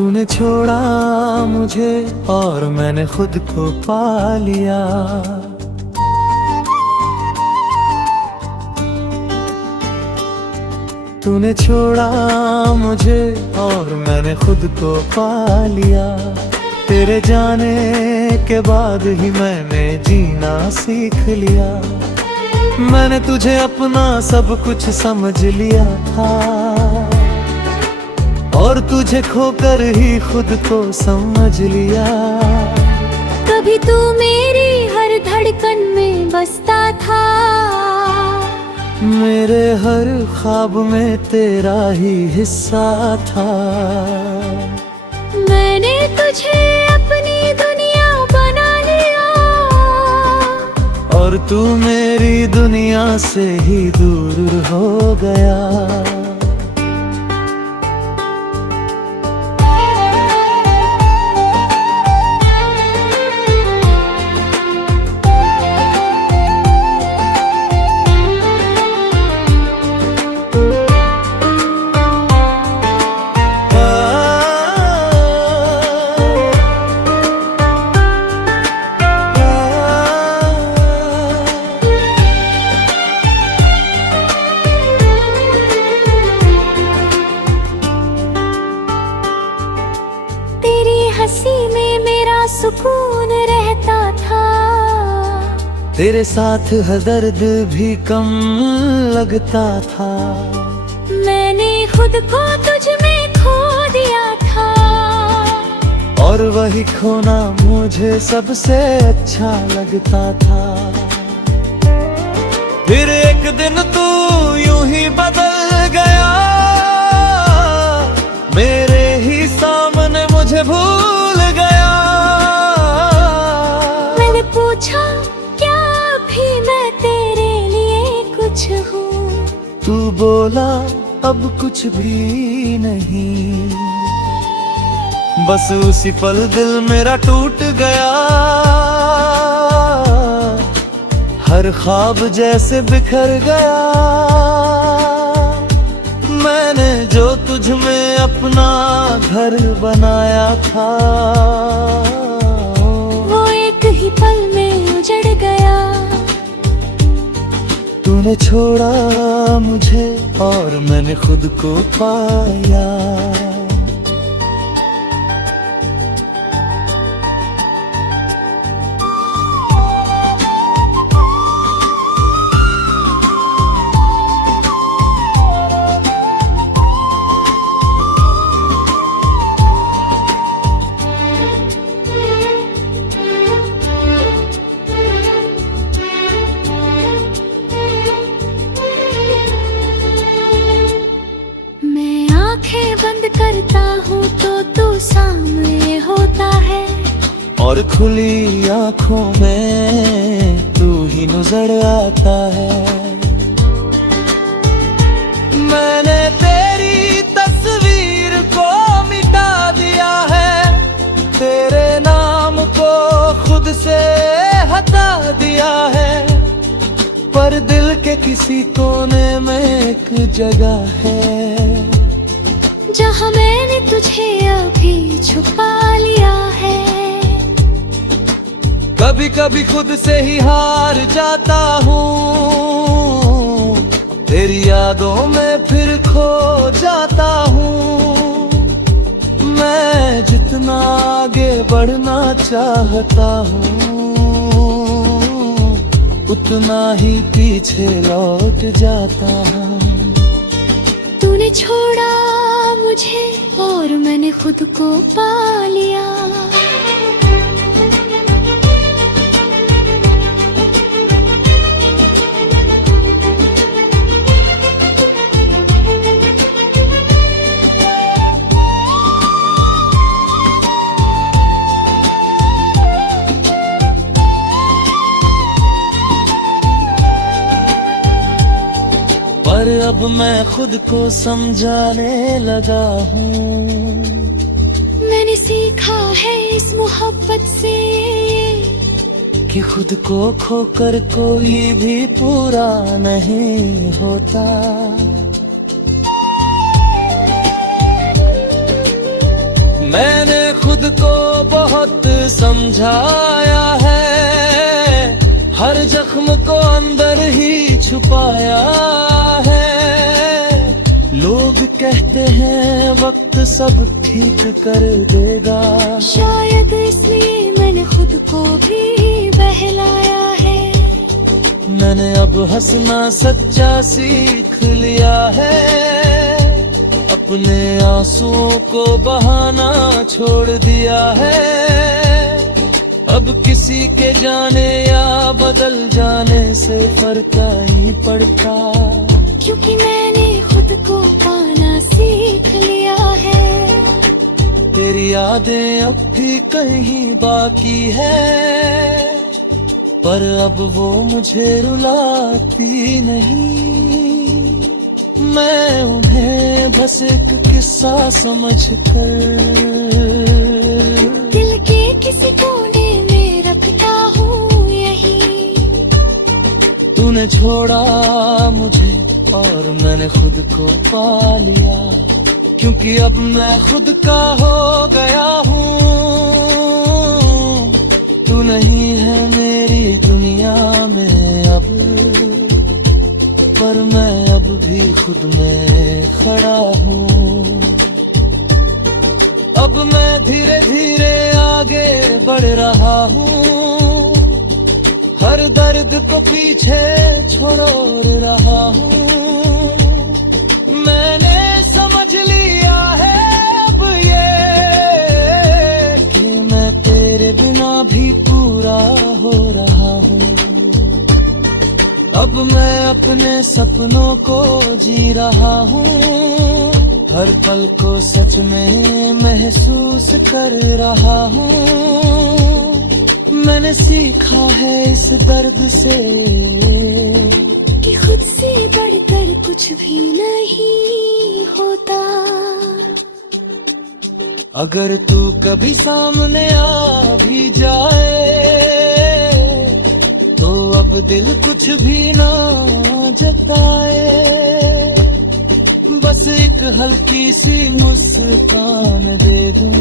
तूने छोड़ा मुझे और मैंने खुद को पा लिया। तूने छोड़ा मुझे और मैंने खुद को पा लिया। तेरे जाने के बाद ही मैंने जीना सीख लिया। मैंने तुझे अपना सब कुछ समझ लिया था और तुझे खोकर ही खुद को समझ लिया। कभी तू मेरी हर धड़कन में बसता था, मेरे हर ख्वाब में तेरा ही हिस्सा था। मैंने तुझे अपनी दुनिया बना लिया और तू मेरी दुनिया से ही दूर हो गया। हंसी में मेरा सुकून रहता था। तेरे साथ हर दर्द भी कम लगता था। मैंने खुद को तुझ में खो दिया था और वही खोना मुझे सबसे अच्छा लगता था। फिर एक दिन तू यूं ही बदल गया, मेरे ही सामने मुझे भूल गया। मैंने पूछा क्या भी मैं तेरे लिए कुछ हूँ, तू बोला अब कुछ भी नहीं। बस उसी पल दिल मेरा टूट गया, हर ख्वाब जैसे बिखर गया। मैंने जो तुझ में अपना घर बनाया था, वो एक ही पल में उजड़ गया। तूने छोड़ा मुझे और मैंने खुद को पाया। आंखें बंद करता हूँ तो तू सामने होता है और खुली आंखों में तू ही नजर आता है। मैंने तेरी तस्वीर को मिटा दिया है, तेरे नाम को खुद से हटा दिया है। पर दिल के किसी कोने में एक जगह है जहाँ मैंने तुझे अभी छुपा लिया है। कभी कभी खुद से ही हार जाता हूँ, तेरी यादों में फिर खो जाता हूँ। मैं जितना आगे बढ़ना चाहता हूँ, उतना ही पीछे लौट जाता हूँ। तूने छोड़ा मुझे और मैंने खुद को पा लिया। पर अब मैं खुद को समझाने लगा हूँ। मैंने सीखा है इस मोहब्बत से कि खुद को खोकर कोई भी पूरा नहीं होता। मैंने खुद को बहुत समझाया है, हर जख्म को अंदर ही छुपाया है। लोग कहते हैं वक्त सब ठीक कर देगा, शायद इसलिए मैंने खुद को भी बहलाया है। मैंने अब हंसना सच्चा सीख लिया है, अपने आंसुओं को बहाना छोड़ दिया है। अब किसी के जाने या बदल जाने से फर्क नहीं पड़ता, क्योंकि मैंने खुद को पाना सीख लिया है। तेरी यादें अब भी कहीं बाकी है, पर अब वो मुझे रुलाती नहीं। मैं उन्हें बस एक किस्सा समझकर दिल के किसी कोने में रखता हूँ यही। तूने छोड़ा मुझे और मैंने खुद को पा लिया, क्योंकि अब मैं खुद का हो गया हूँ। तू नहीं है मेरी दुनिया में अब, पर मैं अब भी खुद में खड़ा हूँ। अब मैं धीरे धीरे आगे बढ़ रहा हूँ, हर दर्द को पीछे छोड़ रहा हूँ। मैंने समझ लिया है अब ये कि मैं तेरे बिना भी पूरा हो रहा हूँ। अब मैं अपने सपनों को जी रहा हूँ, हर पल को सच में महसूस कर रहा हूँ। मैंने सीखा है इस दर्द से कि खुद से बढ़कर कुछ भी नहीं होता। अगर तू कभी सामने आ भी जाए तो अब दिल कुछ भी ना जताए, बस एक हल्की सी मुस्कान दे दूं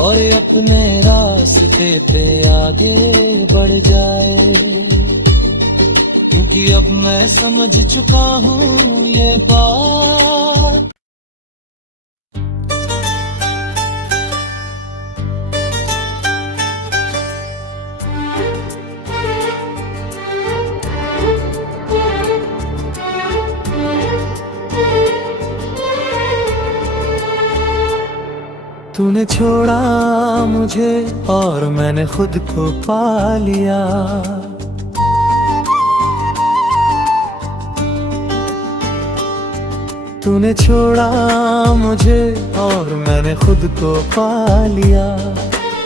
और अपने रास्ते पे आगे बढ़ जाए। क्योंकि अब मैं समझ चुका हूँ ये बात। तूने छोड़ा मुझे और मैंने खुद को पा लिया। तूने छोड़ा मुझे और मैंने खुद को पा लिया।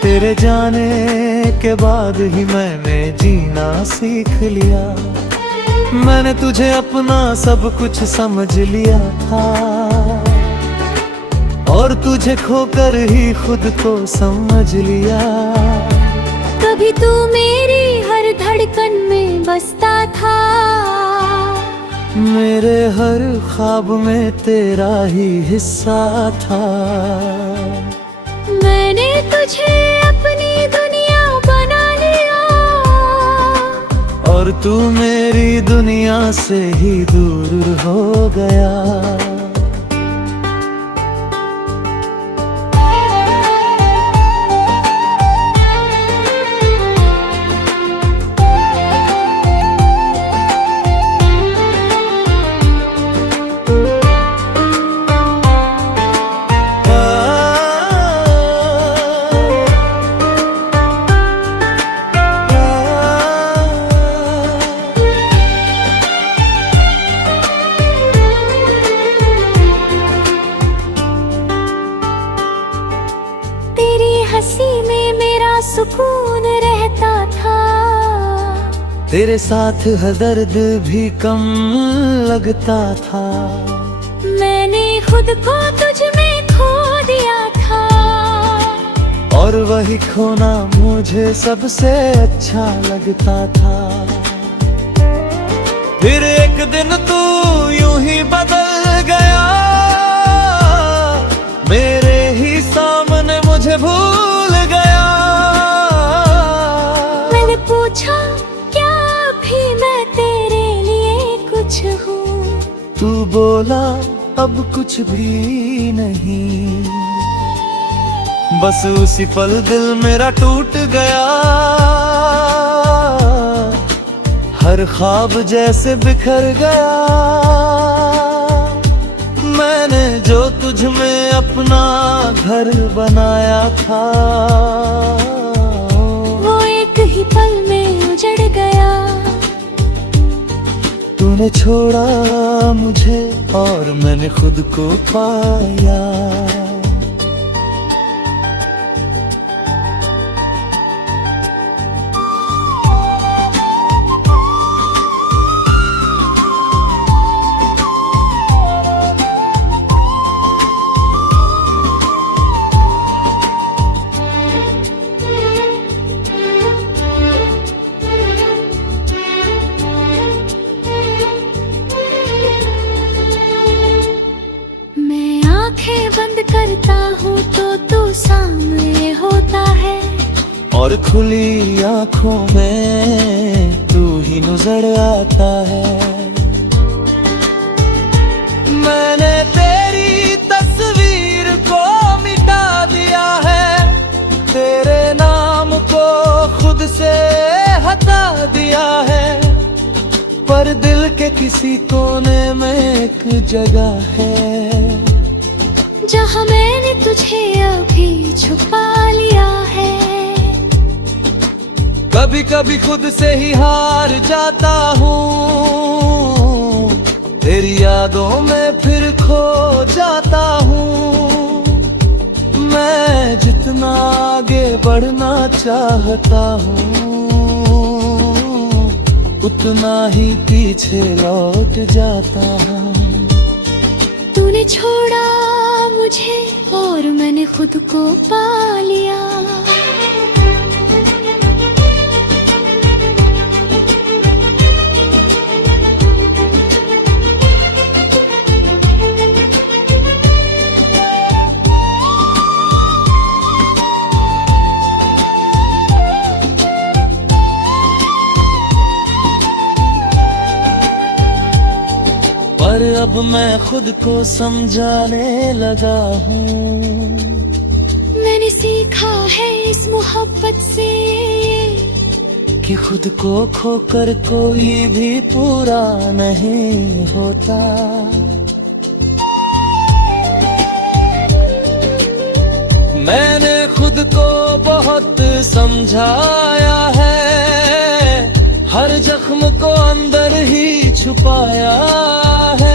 तेरे जाने के बाद ही मैंने जीना सीख लिया। मैंने तुझे अपना सब कुछ समझ लिया था और तुझे खोकर ही खुद को समझ लिया। कभी तू मेरी हर धड़कन में बसता था, मेरे हर ख्वाब में तेरा ही हिस्सा था। मैंने तुझे अपनी दुनिया बना लिया और तू मेरी दुनिया से ही दूर हो गया। हंसी में मेरा सुकून रहता था। तेरे साथ हर दर्द भी कम लगता था। मैंने खुद को तुझ में खो दिया था और वही खोना मुझे सबसे अच्छा लगता था। फिर एक दिन तू यूं ही बदल गया मेरे ही सामने। मुझे भूल गया। मैंने पूछा क्या भी मैं तेरे लिए कुछ हूँ, तू बोला अब कुछ भी नहीं। बस उसी पल दिल मेरा टूट गया, हर ख्वाब जैसे बिखर गया। मैंने जो तुझ में अपना घर बनाया था, वो एक ही पल में उजड़ गया। तूने छोड़ा मुझे और मैंने खुद को पाया। आंखें बंद करता हूँ तो तू सामने होता है, और खुली आंखों में तू ही नजर आता है। मैंने तेरी तस्वीर को मिटा दिया है, तेरे नाम को खुद से हटा दिया है। पर दिल के किसी कोने में एक जगह है, जहाँ मैंने तुझे अभी छुपा लिया है। कभी कभी खुद से ही हार जाता हूँ, तेरी यादों में फिर खो जाता हूँ। मैं जितना आगे बढ़ना चाहता हूँ, उतना ही पीछे लौट जाता हूँ। तूने छोड़ा मुझे और मैंने खुद को पा लिया। पर अब मैं खुद को समझाने लगा हूँ। मैंने सीखा है इस मोहब्बत से कि खुद को खोकर कोई भी पूरा नहीं होता। मैंने खुद को बहुत समझाया है, हर जख्म को अंदर ही छुपाया है।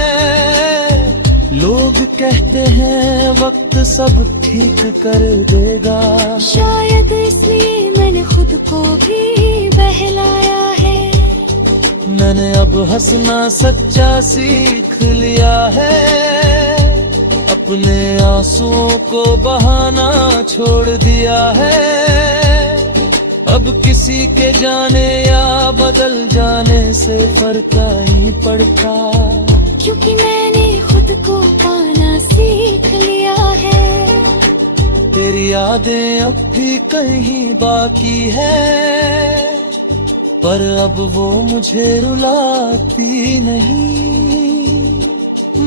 लोग कहते हैं वक्त सब ठीक कर देगा, शायद इसलिए मैंने खुद को भी बहलाया है। मैंने अब हंसना सच्चा सीख लिया है, अपने आंसुओं को बहाना छोड़ दिया है। अब किसी के जाने या बदल जाने से फर्क नहीं पड़ता, क्योंकि मैंने खुद को पाना सीख लिया है। तेरी यादें अब भी कहीं बाकी है, पर अब वो मुझे रुलाती नहीं।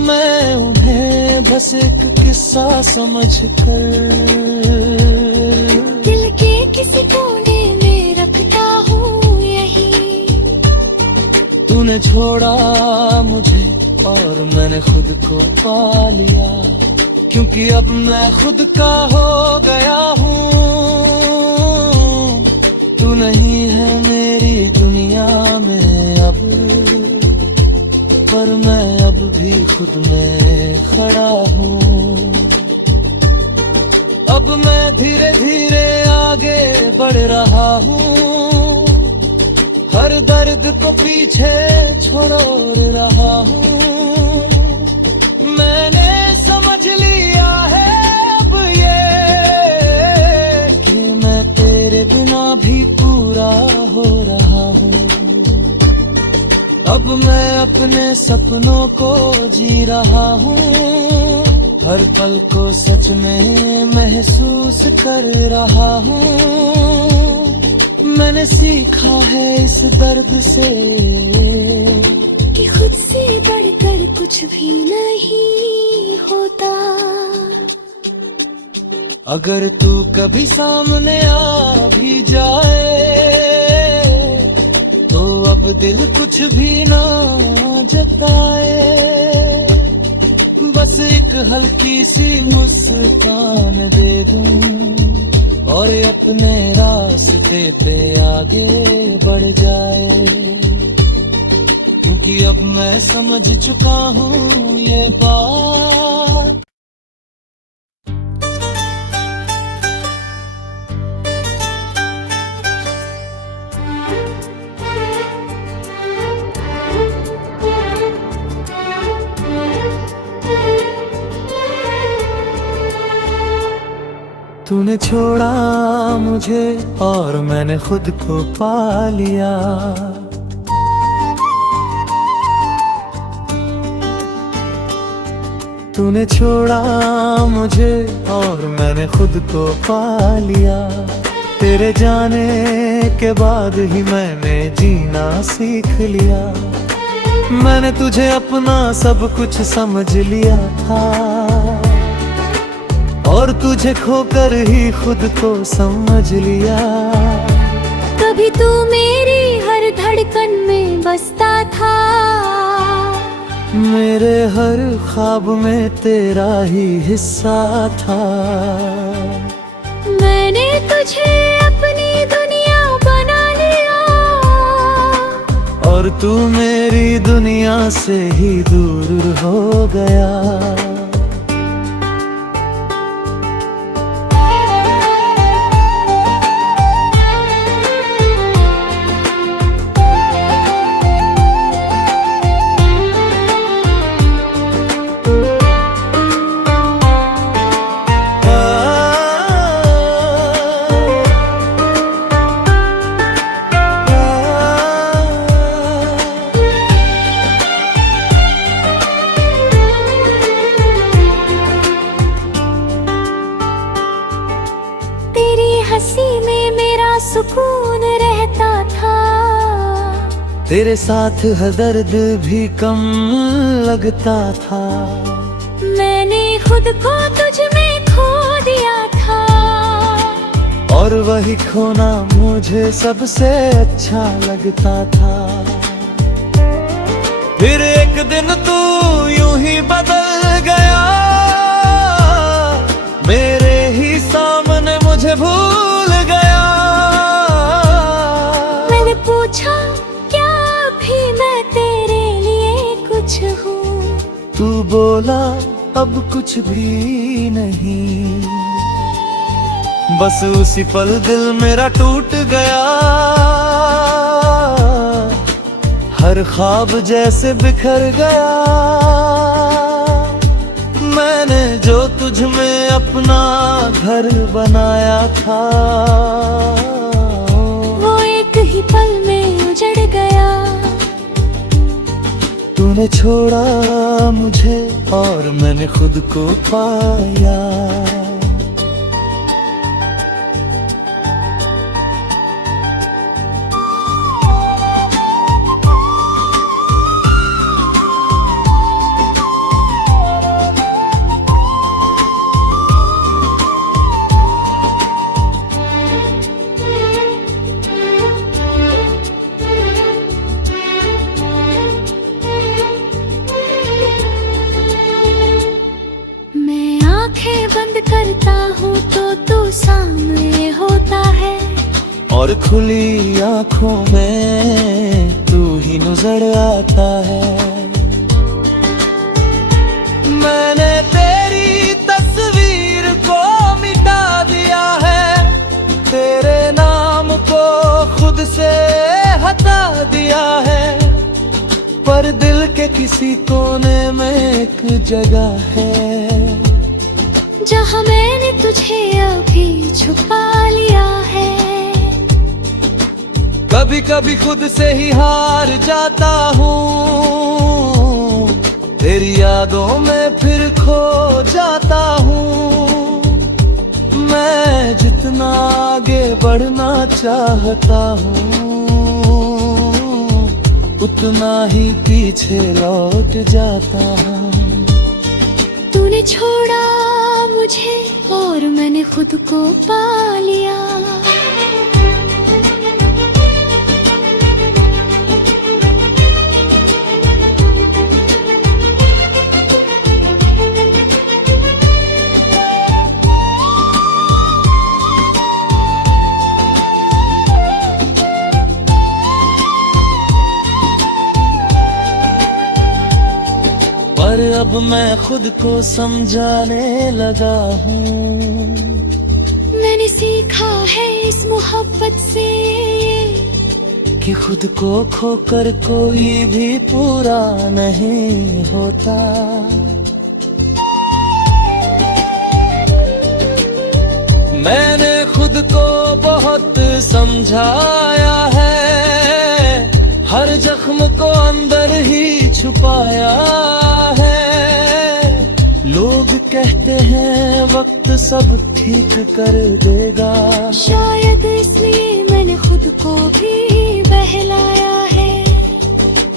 मैं उन्हें बस एक किस्सा समझकर दिल के किसी कोने में रखता हूँ यही। तूने छोड़ा मुझे और मैंने खुद को पा लिया, क्योंकि अब मैं खुद का हो गया हूँ। तू नहीं है मेरी दुनिया में अब, पर मैं अब भी खुद में खड़ा हूँ। अब मैं धीरे धीरे आगे बढ़ रहा हूँ, हर दर्द को पीछे छोड़ रहा हूँ। मैंने समझ लिया है अब ये कि मैं तेरे बिना भी पूरा हो रहा हूँ। अब मैं अपने सपनों को जी रहा हूँ, हर पल को सच में महसूस कर रहा हूँ। मैंने सीखा है इस दर्द से कि खुद से बढ़कर कुछ भी नहीं होता। अगर तू कभी सामने आ भी जाए तो अब दिल कुछ भी ना जताए। बस एक हल्की सी मुस्कान दे दूं और अपने रास्ते पे आगे बढ़ जाए। क्योंकि अब मैं समझ चुका हूँ ये बात। तूने छोड़ा मुझे और मैंने खुद को पा लिया। तूने छोड़ा मुझे और मैंने खुद को पा लिया। तेरे जाने के बाद ही मैंने जीना सीख लिया। मैंने तुझे अपना सब कुछ समझ लिया था और तुझे खोकर ही खुद को समझ लिया। कभी तू मेरी हर धड़कन में बसता था, मेरे हर ख्वाब में तेरा ही हिस्सा था। मैंने तुझे अपनी दुनिया बना लिया और तू मेरी दुनिया से ही दूर हो गया। हंसी में मेरा सुकून रहता था। तेरे साथ हर दर्द भी कम लगता था। मैंने खुद को तुझ में खो दिया था और वही खोना मुझे सबसे अच्छा लगता था। फिर एक दिन तू यूं ही बदल गया, मेरे ही सामने मुझे भूल गया। मैंने पूछा क्या भी मैं तेरे लिए कुछ हूँ, तू बोला अब कुछ भी नहीं। बस उसी पल दिल मेरा टूट गया, हर ख्वाब जैसे बिखर गया। मैंने जो तुझ में अपना घर बनाया था, वो एक ही पल में उजड़ गया। तूने छोड़ा मुझे और मैंने खुद को पाया। आंखें बंद करता हूँ तो तू सामने होता है, और खुली आंखों में तू ही नजर आता है। मैंने तेरी तस्वीर को मिटा दिया है, तेरे नाम को खुद से हटा दिया है। पर दिल के किसी कोने में एक जगह है, जहाँ मैंने तुझे अभी छुपा लिया है। कभी कभी खुद से ही हार जाता हूँ, तेरी यादों में फिर खो जाता हूँ। मैं जितना आगे बढ़ना चाहता हूँ, उतना ही पीछे लौट जाता हूँ। तूने छोड़ा मुझे और मैंने खुद को पा लिया। पर अब मैं खुद को समझाने लगा हूँ। मैंने सीखा है इस मोहब्बत से कि खुद को खोकर कोई भी पूरा नहीं होता। मैंने खुद को बहुत समझाया है, हर जख्म को अंदर ही छुपाया है। लोग कहते हैं वक्त सब ठीक कर देगा, शायद इसलिए मैंने खुद को भी बहलाया है।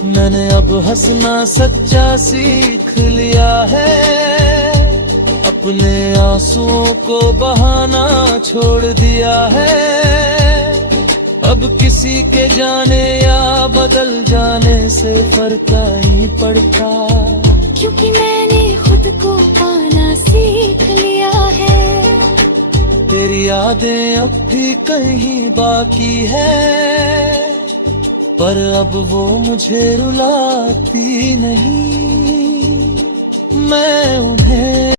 मैंने अब हंसना सच्चा सीख लिया है, अपने आंसुओं को बहाना छोड़ दिया है। अब किसी के जाने या बदल जाने से फर्क नहीं पड़ता, क्योंकि मैंने खुद को पाना सीख लिया है। तेरी यादें अब भी कहीं बाकी है, पर अब वो मुझे रुलाती नहीं।